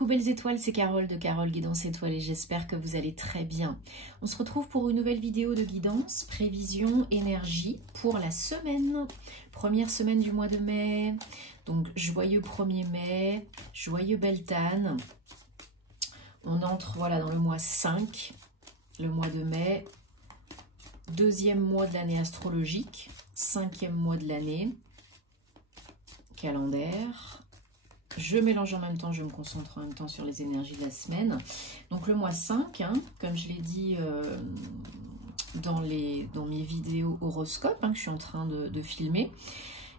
Coucou belles étoiles, c'est Carole de Carole Guidance Étoile et j'espère que vous allez très bien. On se retrouve pour une nouvelle vidéo de guidance, prévision, énergie pour la semaine, première semaine du mois de mai. Donc joyeux 1er mai, joyeux Beltane. On entre voilà dans le mois 5, le mois de mai, deuxième mois de l'année astrologique, 5e mois de l'année, calendaire. Je mélange en même temps, je me concentre en même temps sur les énergies de la semaine. Donc le mois 5, hein, comme je l'ai dit dans mes vidéos horoscopes, que je suis en train de filmer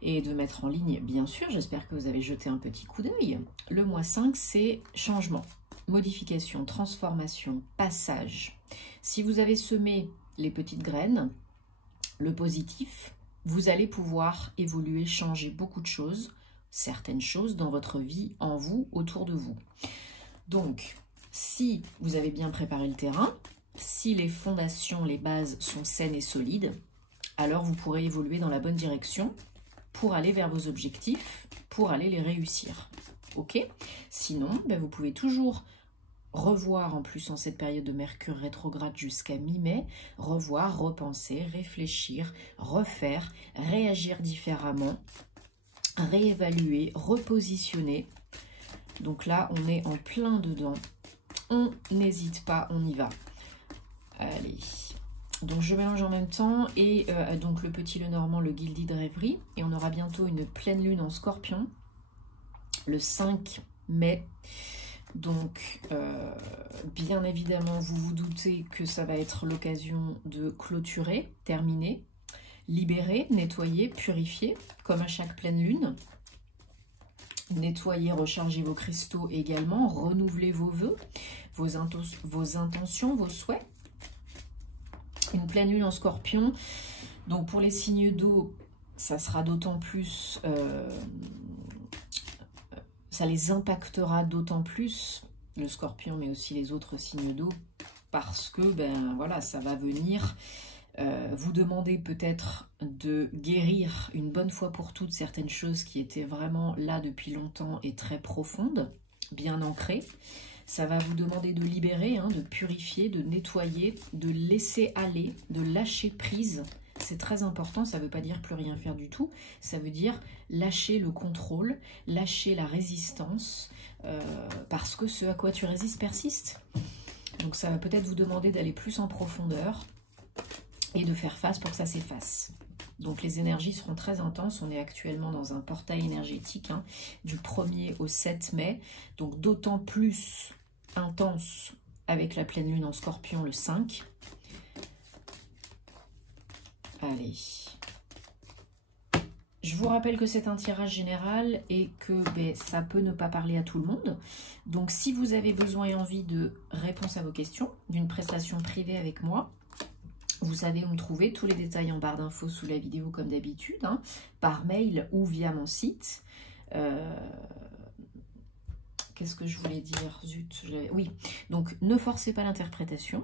et de mettre en ligne, bien sûr. J'espère que vous avez jeté un petit coup d'œil. Le mois 5, c'est changement, modification, transformation, passage. Si vous avez semé les petites graines, le positif, vous allez pouvoir évoluer, changer beaucoup de choses, certaines choses dans votre vie, en vous, autour de vous. Donc, si vous avez bien préparé le terrain, si les fondations, les bases sont saines et solides, alors vous pourrez évoluer dans la bonne direction pour aller vers vos objectifs, pour aller les réussir. Ok? Sinon, vous pouvez toujours revoir, en plus en cette période de Mercure rétrograde jusqu'à mi-mai, revoir, repenser, réfléchir, refaire, réagir différemment, réévaluer, repositionner. Donc là, on est en plein dedans. On n'hésite pas, on y va. Allez. Donc je mélange en même temps et donc le petit Lenormand, le Guilty de rêverie. Et on aura bientôt une pleine lune en Scorpion, le 5 mai. Donc, bien évidemment, vous vous doutez que ça va être l'occasion de clôturer, terminer, libérer, nettoyer, purifier, comme à chaque pleine lune. Nettoyer, recharger vos cristaux également, renouveler vos vœux, vos intentions, vos souhaits. Une pleine lune en Scorpion. Donc, pour les signes d'eau, ça sera d'autant plus... ça les impactera d'autant plus, le Scorpion, mais aussi les autres signes d'eau, parce que, voilà, ça va venir vous demander peut-être de guérir une bonne fois pour toutes certaines choses qui étaient vraiment là depuis longtemps et très profondes, bien ancrées. Ça va vous demander de libérer, de purifier, de nettoyer, de laisser aller, de lâcher prise. C'est très important, ça ne veut pas dire plus rien faire du tout, ça veut dire lâcher le contrôle, lâcher la résistance, parce que ce à quoi tu résistes persiste. Donc ça va peut-être vous demander d'aller plus en profondeur et de faire face pour que ça s'efface. Donc les énergies seront très intenses, on est actuellement dans un portail énergétique du 1er au 7 mai, donc d'autant plus intense avec la pleine lune en Scorpion le 5. Allez, je vous rappelle que c'est un tirage général et que ça peut ne pas parler à tout le monde. Donc si vous avez besoin et envie de réponses à vos questions, d'une prestation privée avec moi, vous savez où me trouver, tous les détails en barre d'infos sous la vidéo comme d'habitude, par mail ou via mon site. Qu'est-ce que je voulais dire? Zut, oui, donc ne forcez pas l'interprétation.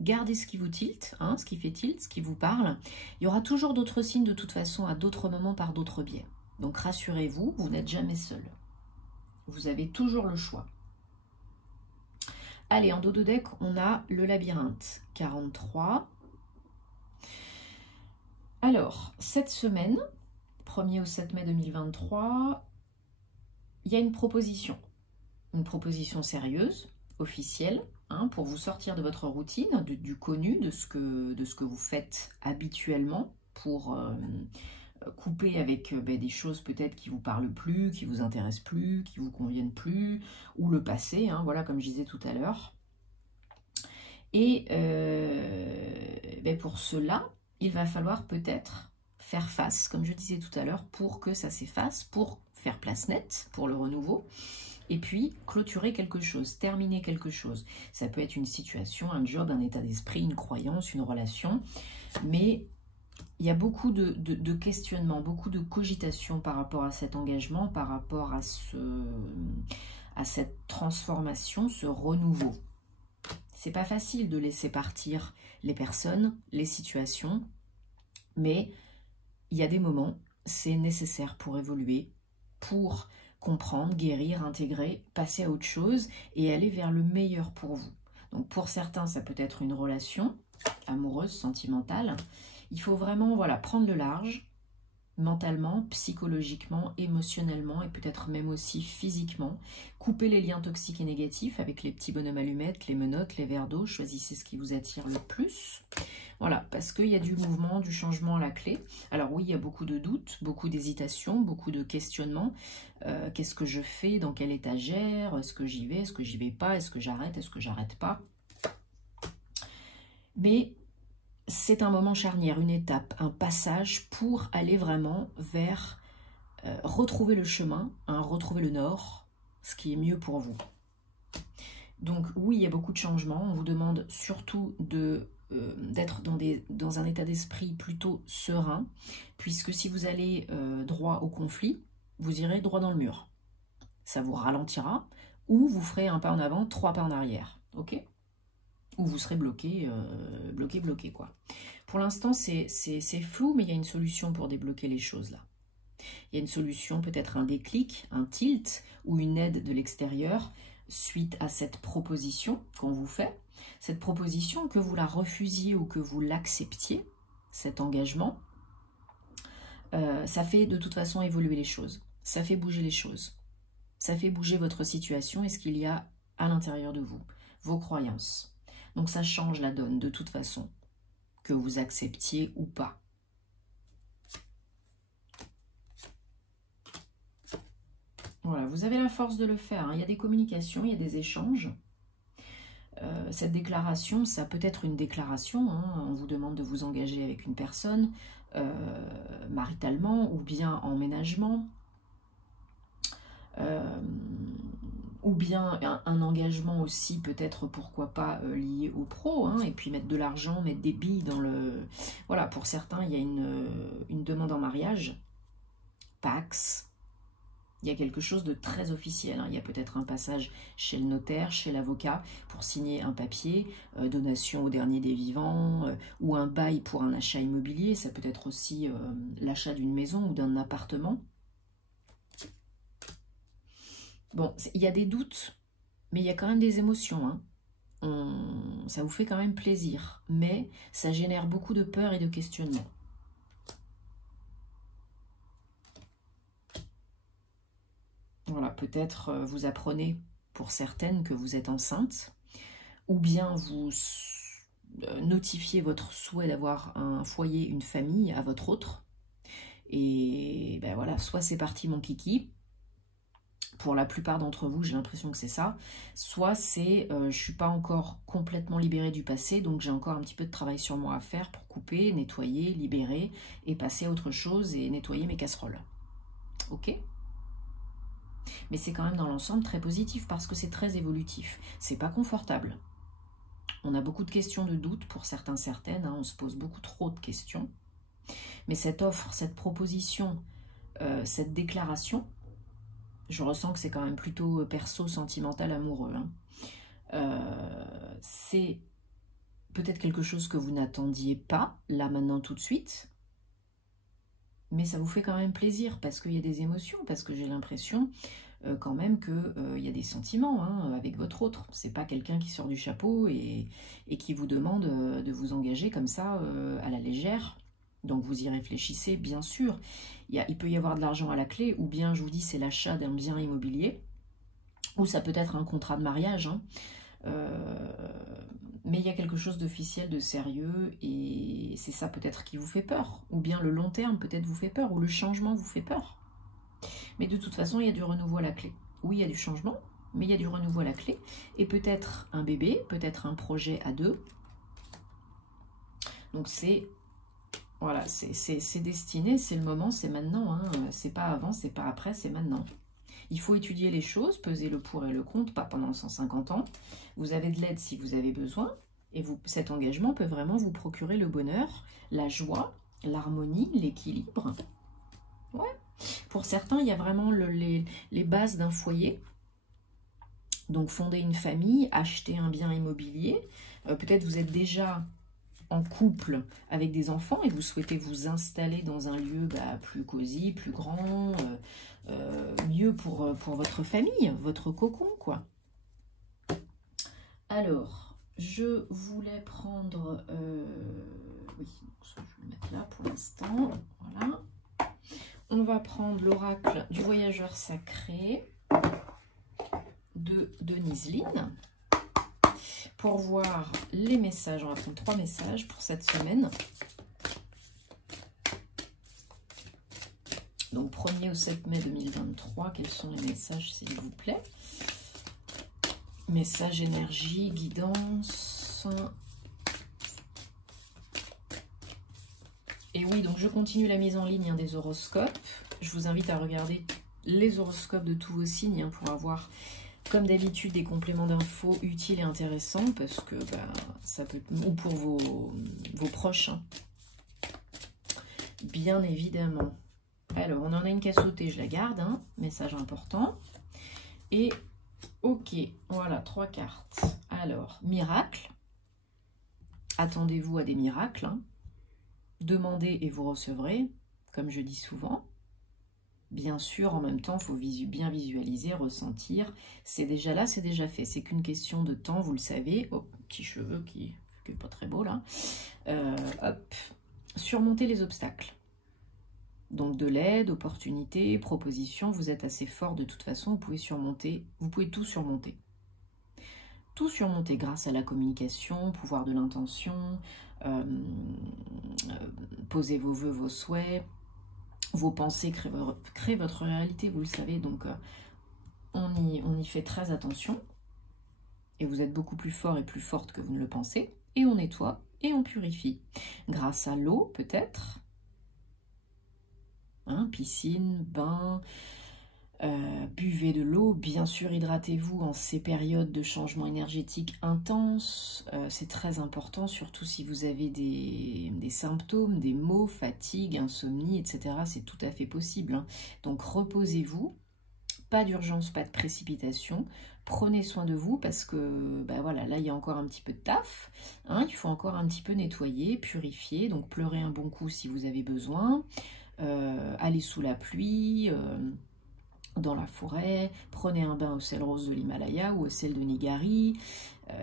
Gardez ce qui vous tilte, ce qui fait tilt, ce qui vous parle. Il y aura toujours d'autres signes de toute façon à d'autres moments par d'autres biais. Donc rassurez-vous, vous n'êtes jamais seul. Vous avez toujours le choix. Allez, en dos de deck, on a le labyrinthe 43. Alors, cette semaine, 1er au 7 mai 2023, il y a une proposition sérieuse, officielle, pour vous sortir de votre routine, du connu, de ce que vous faites habituellement, pour couper avec des choses peut-être qui vous parlent plus, qui vous intéressent plus, qui vous conviennent plus, ou le passé, voilà, comme je disais tout à l'heure. Et pour cela, il va falloir peut-être faire face, comme je disais tout à l'heure, pour que ça s'efface, pour faire place nette, pour le renouveau. Et puis, clôturer quelque chose, terminer quelque chose. Ça peut être une situation, un job, un état d'esprit, une croyance, une relation. Mais il y a beaucoup de questionnements, beaucoup de cogitations par rapport à cet engagement, par rapport à cette transformation, ce renouveau. C'est pas facile de laisser partir les personnes, les situations, mais il y a des moments, c'est nécessaire pour évoluer, pour comprendre, guérir, intégrer, passer à autre chose et aller vers le meilleur pour vous. Donc pour certains, ça peut être une relation amoureuse, sentimentale. Il faut vraiment voilà, prendre le large, mentalement, psychologiquement, émotionnellement et peut-être même aussi physiquement. Couper les liens toxiques et négatifs avec les petits bonhommes allumettes, les menottes, les verres d'eau. Choisissez ce qui vous attire le plus. Voilà, parce qu'il y a du mouvement, du changement à la clé. Alors oui, il y a beaucoup de doutes, beaucoup d'hésitations, beaucoup de questionnements. Qu'est-ce que je fais? Dans quelle étagère? Est-ce que j'y vais? Est-ce que j'y vais pas? Est-ce que j'arrête? Est-ce que j'arrête pas? Mais c'est un moment charnière, une étape, un passage pour aller vraiment vers retrouver le chemin, hein, retrouver le nord, ce qui est mieux pour vous. Donc oui, il y a beaucoup de changements. On vous demande surtout d'être dans un état d'esprit plutôt serein, puisque si vous allez droit au conflit, vous irez droit dans le mur. Ça vous ralentira, ou vous ferez un pas en avant, 3 pas en arrière. Ok ? Ou vous serez bloqué, bloqué, quoi. Pour l'instant, c'est flou, mais il y a une solution pour débloquer les choses, là. Il y a une solution, peut-être un déclic, un tilt, ou une aide de l'extérieur, suite à cette proposition qu'on vous fait. Cette proposition, que vous la refusiez ou que vous l'acceptiez, cet engagement, ça fait de toute façon évoluer les choses. Ça fait bouger les choses. Ça fait bouger votre situation et ce qu'il y a à l'intérieur de vous, vos croyances. Donc ça change la donne de toute façon, que vous acceptiez ou pas. Voilà, vous avez la force de le faire. Il y a des communications, il y a des échanges. Cette déclaration, ça peut être une déclaration. On vous demande de vous engager avec une personne, maritalement ou bien en ménagement. Ou bien un engagement aussi, peut-être, pourquoi pas, lié au pro, et puis mettre de l'argent, mettre des billes dans le... Voilà, pour certains, il y a une demande en mariage, Pax, il y a quelque chose de très officiel, il y a peut-être un passage chez le notaire, chez l'avocat, pour signer un papier, donation au dernier des vivants, ou un bail pour un achat immobilier, ça peut être aussi l'achat d'une maison ou d'un appartement. Bon, il y a des doutes, mais il y a quand même des émotions. Ça vous fait quand même plaisir, mais ça génère beaucoup de peur et de questionnement. Voilà, peut-être vous apprenez pour certaines que vous êtes enceinte, ou bien vous notifiez votre souhait d'avoir un foyer, une famille à votre autre. Et ben voilà, soit c'est parti mon kiki. Pour la plupart d'entre vous, j'ai l'impression que c'est ça. Soit c'est je ne suis pas encore complètement libérée du passé, donc j'ai encore un petit peu de travail sur moi à faire pour couper, nettoyer, libérer et passer à autre chose et nettoyer mes casseroles. Ok ? Mais c'est quand même dans l'ensemble très positif parce que c'est très évolutif. C'est pas confortable. On a beaucoup de questions, de doutes pour certains, certaines. On se pose beaucoup trop de questions. Mais cette offre, cette proposition, cette déclaration, je ressens que c'est quand même plutôt perso, sentimental, amoureux. C'est peut-être quelque chose que vous n'attendiez pas, là, maintenant, tout de suite. Mais ça vous fait quand même plaisir parce qu'il y a des émotions, parce que j'ai l'impression quand même qu'il y a des sentiments avec votre autre. C'est pas quelqu'un qui sort du chapeau et qui vous demande de vous engager comme ça à la légère. Donc vous y réfléchissez, bien sûr. Il peut y avoir de l'argent à la clé, ou bien, je vous dis, c'est l'achat d'un bien immobilier, ou ça peut être un contrat de mariage. Mais il y a quelque chose d'officiel, de sérieux, et c'est ça peut-être qui vous fait peur. Ou bien le long terme peut-être vous fait peur, ou le changement vous fait peur. Mais de toute façon, il y a du renouveau à la clé. Oui, il y a du changement, mais il y a du renouveau à la clé. Et peut-être un bébé, peut-être un projet à deux. Donc c'est... Voilà, c'est destiné, c'est le moment, c'est maintenant. C'est pas avant, c'est pas après, c'est maintenant. Il faut étudier les choses, peser le pour et le contre, pas pendant 150 ans. Vous avez de l'aide si vous avez besoin. Et cet engagement peut vraiment vous procurer le bonheur, la joie, l'harmonie, l'équilibre. Ouais. Pour certains, il y a vraiment les bases d'un foyer. Donc fonder une famille, acheter un bien immobilier. Peut-être vous êtes déjà en couple avec des enfants et vous souhaitez vous installer dans un lieu plus cosy, plus grand, mieux pour votre famille, votre cocon, quoi. Alors, je voulais prendre... oui, je vais le mettre là pour l'instant. Voilà. On va prendre l'oracle du voyageur sacré de Denise Linn pour voir les messages. On va prendre 3 messages pour cette semaine. Donc, 1er au 7 mai 2023, quels sont les messages, s'il vous plaît? Message, énergie, guidance. Et oui, donc je continue la mise en ligne des horoscopes. Je vous invite à regarder les horoscopes de tous vos signes pour avoir, comme d'habitude, des compléments d'infos utiles et intéressants, parce que ça peut être, ou pour vos proches, hein. Bien évidemment. Alors, on en a une qui a sauté, je la garde, hein. Message important. Et ok, voilà, 3 cartes. Alors, miracle. Attendez-vous à des miracles, hein. Demandez et vous recevrez, comme je dis souvent. Bien sûr, en même temps, il faut bien visualiser, ressentir. C'est déjà là, c'est déjà fait. C'est qu'une question de temps, vous le savez. Oh, petit cheveu qui n'est pas très beau, là. Hop. Surmonter les obstacles. Donc, de l'aide, opportunité, proposition. Vous êtes assez fort de toute façon. Vous pouvez surmonter. Vous pouvez tout surmonter. Tout surmonter grâce à la communication, pouvoir de l'intention, posez vos vœux, vos souhaits, vos pensées créent votre réalité, vous le savez, donc on y fait très attention, et vous êtes beaucoup plus fort et plus forte que vous ne le pensez, et on nettoie et on purifie, grâce à l'eau peut-être, hein, piscine, bain, buvez de l'eau, bien sûr hydratez-vous en ces périodes de changement énergétique intense, c'est très important, surtout si vous avez des symptômes, des maux, fatigue, insomnie, etc. C'est tout à fait possible, hein. Donc reposez-vous, pas d'urgence, pas de précipitation, prenez soin de vous parce que voilà, là il y a encore un petit peu de taf, hein, il faut encore un petit peu nettoyer, purifier, donc pleurez un bon coup si vous avez besoin, allez sous la pluie, dans la forêt, prenez un bain au sel rose de l'Himalaya ou au sel de Nigari,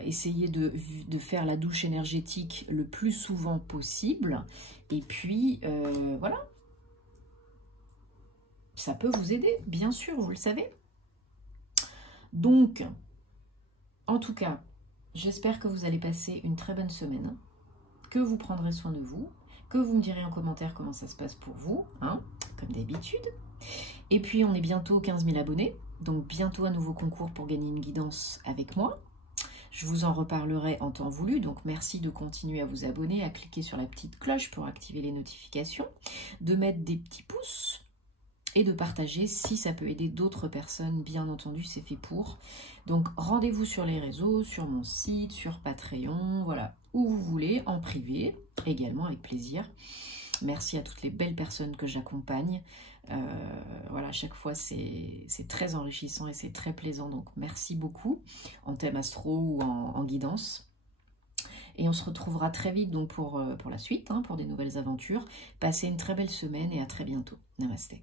essayez de faire la douche énergétique le plus souvent possible, et puis voilà, ça peut vous aider, bien sûr, vous le savez. Donc, en tout cas, j'espère que vous allez passer une très bonne semaine, que vous prendrez soin de vous, que vous me direz en commentaire comment ça se passe pour vous, hein, comme d'habitude. Et puis, on est bientôt 15 000 abonnés, donc bientôt un nouveau concours pour gagner une guidance avec moi. Je vous en reparlerai en temps voulu, donc merci de continuer à vous abonner, à cliquer sur la petite cloche pour activer les notifications, de mettre des petits pouces et de partager si ça peut aider d'autres personnes, bien entendu, c'est fait pour. Donc, rendez-vous sur les réseaux, sur mon site, sur Patreon, voilà, où vous voulez, en privé, également avec plaisir. Merci à toutes les belles personnes que j'accompagne. Voilà, à chaque fois c'est très enrichissant et c'est très plaisant, donc merci beaucoup en thème astro ou en guidance, et on se retrouvera très vite donc pour la suite, hein, pour des nouvelles aventures. Passez une très belle semaine et à très bientôt. Namasté.